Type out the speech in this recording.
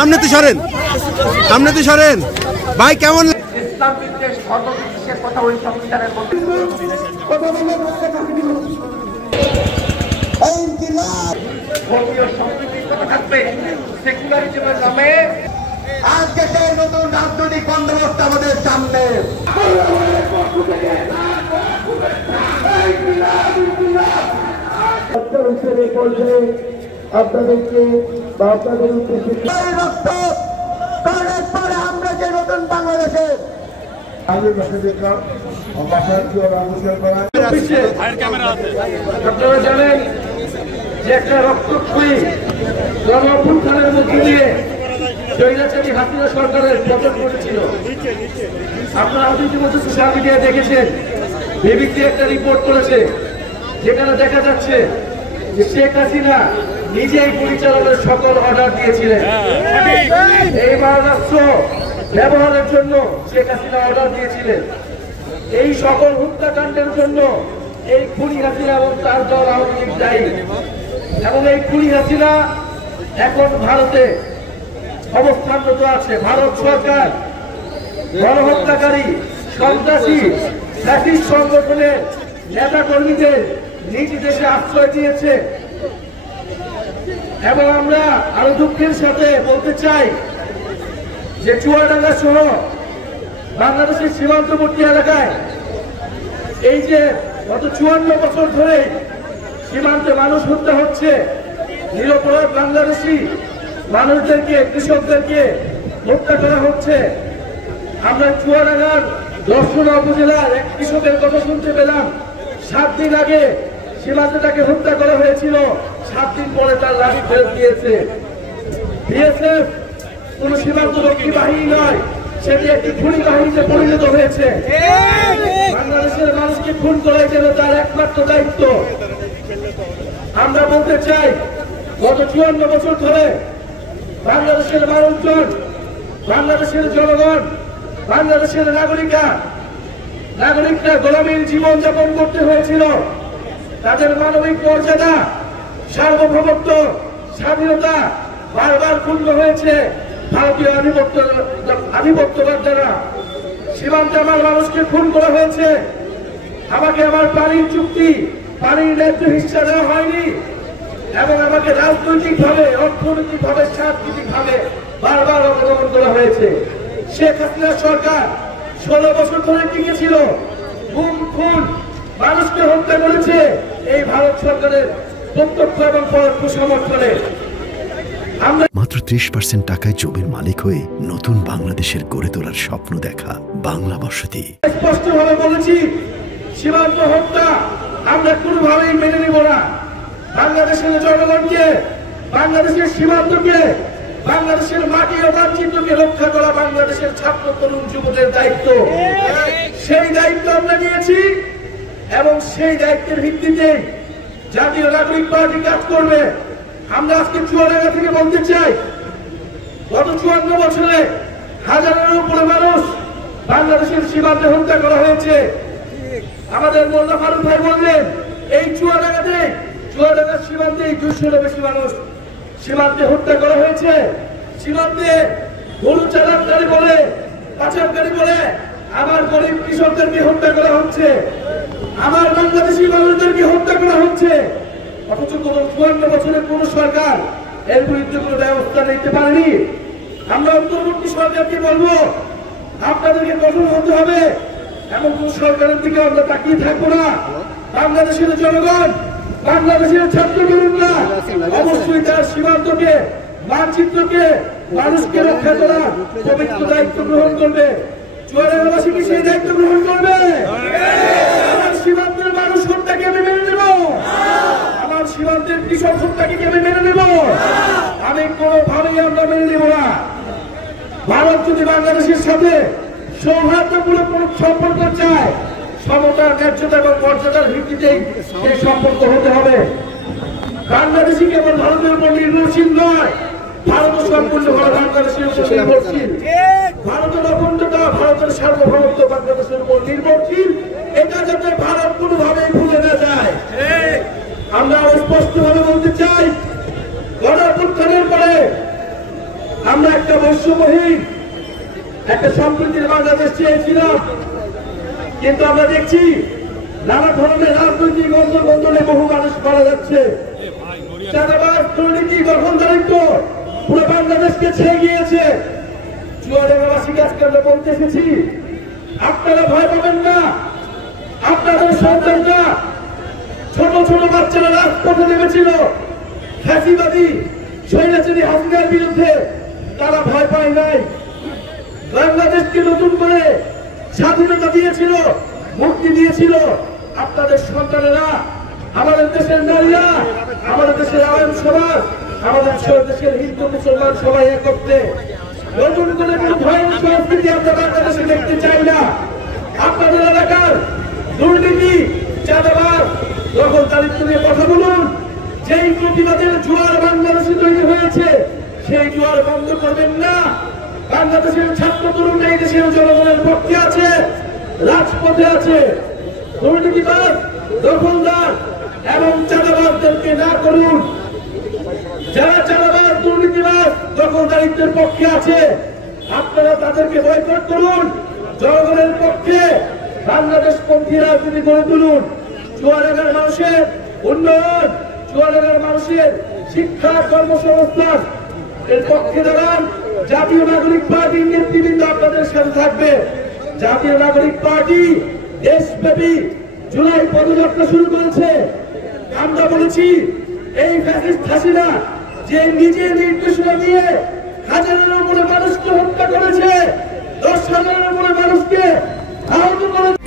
সামনেতে সরেন, সামনেতে সরেন ভাই। কেমন ইসলাম বিদ্বেষ, ধর্ম বিদ্বেষের কথা ওই সংবিধানের মধ্যে ধর্মীয় সম্প্রীতির কথা থাকবে। সেকুলারিজমের নামে আজকে সেই নতুন রাজনৈতিক বন্দোবস্ত আমাদের সামনে। আপনাদেরকে বা আপনাদের উদ্দেশ্যে আমরা যে নতুন বাংলাদেশে আপনারা জানেন যে একটা রক্তক্ষয়ী গণঅভ্যুত্থানের মধ্যে দিয়ে স্বৈরাচারী হাসিনা সরকারের পতন ঘটেছিল। আপনারা ইতিমধ্যে সোশ্যাল মিডিয়ায় দেখেছেন, বিবিসি একটা রিপোর্ট করেছে যেখানে দেখা যাচ্ছে যে শেখ হাসিনা নিজেই পরিচালনের সকল অর্ডার দিয়েছিলেন। এই মারণাস্ত্র ব্যবহারের জন্য শেখ হাসিনা অর্ডার দিয়েছিলেন। এই সকল হত্যাকাণ্ডের জন্য এই খুনি হাসিনা এবং তার দল আওয়ামী লীগ দায়ী। এবং এই খুনি হাসিনা এখন ভারতে অবস্থানরত আছে। ভারত সরকার গণহত্যাকারী, সন্ত্রাসী, ফ্যাসিস্ট সংগঠনের নেতা কর্মীদের নিজ দেশে আশ্রয় দিয়েছে। এবং আমরা আরো দুঃখের সাথে বলতে চাই যে চুয়াডাঙ্গা সহ বাংলাদেশের সীমান্তবর্তী এলাকায় এই যে গত 54 বছর ধরে সীমান্তে মানুষ হত্যা হচ্ছে, নিরপরাধ বাংলাদেশি মানুষদেরকে, কৃষকদেরকে হত্যা করা হচ্ছে। আমরা চুয়াডাঙ্গার দর্শনা উপজেলার এক কৃষকের কথা শুনতে পেলাম, 7 দিন আগে সীমান্তে তাকে হত্যা করা হয়েছিল, 7 দিন পরে তার লাশ ফেরত দিয়েছে। বিএসএফ কোন সীমান্তরক্ষী বাহিনী নয়, সেটি একটি খুনি বাহিনীতে পরিণত হয়েছে। বাংলাদেশের মানুষকে খুন করাই যেন তার একমাত্র দায়িত্ব। আমরা বলতে চাই, গত 54 বছর ধরে বাংলাদেশের মানুষজন, বাংলাদেশের জনগণ, বাংলাদেশের নাগরিকরা গোলামীর জীবন যাপন করতে হয়েছিল। তাদের মানবিক মর্যাদা, সার্বভৌমত্ব, স্বাধীনতা বারবার ক্ষুণ্ণ হয়েছে ভারতীয় আধিপত্যবাদ দ্বারা। সীমান্তে আমার মানুষকে খুন করা হয়েছে, আমাকে আমার পানির চুক্তি, পানির ন্যায্য হিস্সা দেওয়া হয়নি, এবং আমাকে রাজনৈতিক ভাবে, অর্থনৈতিক ভাবে, সাংস্কৃতিক ভাবে বারবার অবদমন করা হয়েছে। শেখ হাসিনা সরকার 16 বছর ধরে টিকেছিল, গুম খুন মানুষকে হত্যা করেছে এই ভারত সরকারের প্রত্যক্ষ এবং পরোক্ষ সমর্থনে। মাত্র 30% টাকায় জমির মালিক হয়ে নতুন বাংলাদেশের গড়ে তোলার স্বপ্ন দেখা বাংলা বসতি। স্পষ্টভাবে বলেছি, সীমান্ত হত্যা আমরা কোনোভাবেই মেনে নিব না। বাংলাদেশের জনগণকে, বাংলাদেশের সীমান্তকে, বাংলাদেশের মাটি ও মানচিত্রকে রক্ষা করা বাংলাদেশের ছাত্র তরুণ যুবদের দায়িত্ব। সেই দায়িত্ব আমরা নিয়েছি এবং সেই দায়িত্বের ভিত্তিতে জাতীয় নাগরিক পার্টি কাজ করবে। আমরা আজকে চুয়াডাঙ্গা থেকে বলতে চাই, গত 54 বছরে হাজারের উপরে মানুষ বাংলাদেশের সীমান্তে হত্যা করা হয়েছে। আমাদের মোল্লা ফারুক ভাই বললেন, এই চুয়াডাঙ্গার সীমান্তে 200-এর বেশি মানুষ সীমান্তে হত্যা করা হয়েছে। সীমান্তে গরু চালানকারী বলে, পাচারকারী বলে আমার গরিব কৃষকদেরকে হত্যা করা হচ্ছে, আমার বাংলাদেশি মানুষদেরকে হত্যা করা হচ্ছে। অথচ কোন 54 বছরের কোন সরকার এর বিরুদ্ধে কোন ব্যবস্থা নিতে পারেনি। আমরা অন্তর্বর্তী সরকারকে বলবো, আপনাদেরকে কঠোর হতে হবে, এমন কোন সরকারের দিকে আমরা তাকিয়ে থাকবো না। বাংলাদেশের জনগণ, বাংলাদেশের ছাত্র তরুণরা অবশ্যই তার সীমান্তকে, মানচিত্রকে, মানুষকে রক্ষা করা পবিত্র দায়িত্ব গ্রহণ করবে। চুয়াডাঙ্গাবাসী কি সেই দায়িত্ব গ্রহণ করবে? আমার সীমান্তের মানুষ হত্যাকে আমি মেনে নেব, আমার সীমান্তের কৃষক হত্যাকে আমি মেনে নেব, আমি কোনোভাবেই আমরা মেনে নেব না। ভারত যদি বাংলাদেশের সাথে সৌহার্দ্যপূর্ণ কোন সম্পর্ক চায়, সমতা, ন্যায্যতা এবং মর্যাদার ভিত্তিতেই সেই সম্পর্ক হতে হবে। বাংলাদেশি কেবল ভারতের উপর নির্ভরশীল নয়, ভারত সম্পূর্ণভাবে বাংলাদেশের উপর নির্ভরশীল। ভারতের অখণ্ডতা, ভারতের সার্বভৌমত্ব বাংলাদেশের উপর নির্ভরশীল। এটা যাতে ভারত কোনোভাবেই ভুলে না যায়। আমরা স্পষ্টভাবে বলতে চাই, গণঅভ্যুত্থানের পরে আমরা বৈষম্যহীন একটা সম্প্রীতির বাংলাদেশ চেয়েছিলাম, কিন্তু আমরা দেখছি নানা ধরনের রাজনৈতিক বন্ধনে বহু মানুষ মারা যাচ্ছে। চাঁদাবাজ, দুর্নীতি, দখলদারিত্ব পুরো বাংলাদেশকে ছেয়ে গিয়েছে। চুয়াডাঙ্গাবাসীকে আজকে আমরা বলতে এসেছি, আপনারা ভয় পাবেন না। আপনাদের সন্তানরা, ছোট ছোট বাচ্চারা রাজপথে নেমেছিল ফ্যাসিবাদী স্বৈরাচারী হাসিনার বিরুদ্ধে, তারা ভয় পায় নাই। বাংলাদেশকে নতুন করে স্বাধীনতা দিয়েছিল, মুক্তি দিয়েছিল আপনাদের সন্তানেরা, আমাদের দেশের নারীরা, আমাদের দেশের আওয়াম সমাজ, আমাদের দেশের হিন্দু মুসলমান সবাই একত্রে। নতুন করে কোনো ভয়ানক সংস্কৃতি আমরা বাংলাদেশে দেখতে চাই না। আপনাদের এলাকার দুর্নীতি, চাঁদাবাজ, দখলদারিত্ব নিয়ে কথা বলুন। যেই প্রতিবাদের জোয়ার বাংলাদেশে তৈরি হয়েছে, সেই জোয়ার বন্ধ করবেন না। বাংলাদেশের ছাত্র তরুণরা এই দেশের জনগণের পক্ষে আছে, রাজপথে আছে। দুর্নীতিবাজ, দখলদার এবং চাঁদাবাজদেরকে না করুন। যারা চাঁদাবাজ, দুর্নীতিবাজ, দখলদারিত্বের পক্ষে আছে, আপনারা তাদেরকে বয়কট করুন। জনগণের পক্ষে বাংলাদেশ পন্থী রাজনীতি গড়ে তুলুন। চুয়াডাঙ্গার মানুষের উন্নয়ন, চুয়াডাঙ্গার মানুষের শিক্ষা, কর্মসংস্থান এর পক্ষে দাঁড়ান। জাতীয় নাগরিক পার্টির নেতৃবৃন্দ আপনাদের সাথে থাকবে। জাতীয় নাগরিক পার্টি দেশব্যাপী জুলাই পদযাত্রা শুরু করেছে। আমরা বলেছি, এই ফ্যাসিস্ট হাসিনা যে নিজে নির্দেশনা দিয়ে হাজারের উপরে মানুষকে হত্যা করেছে, 10,000-এর উপরে মানুষকে আহত করেছে।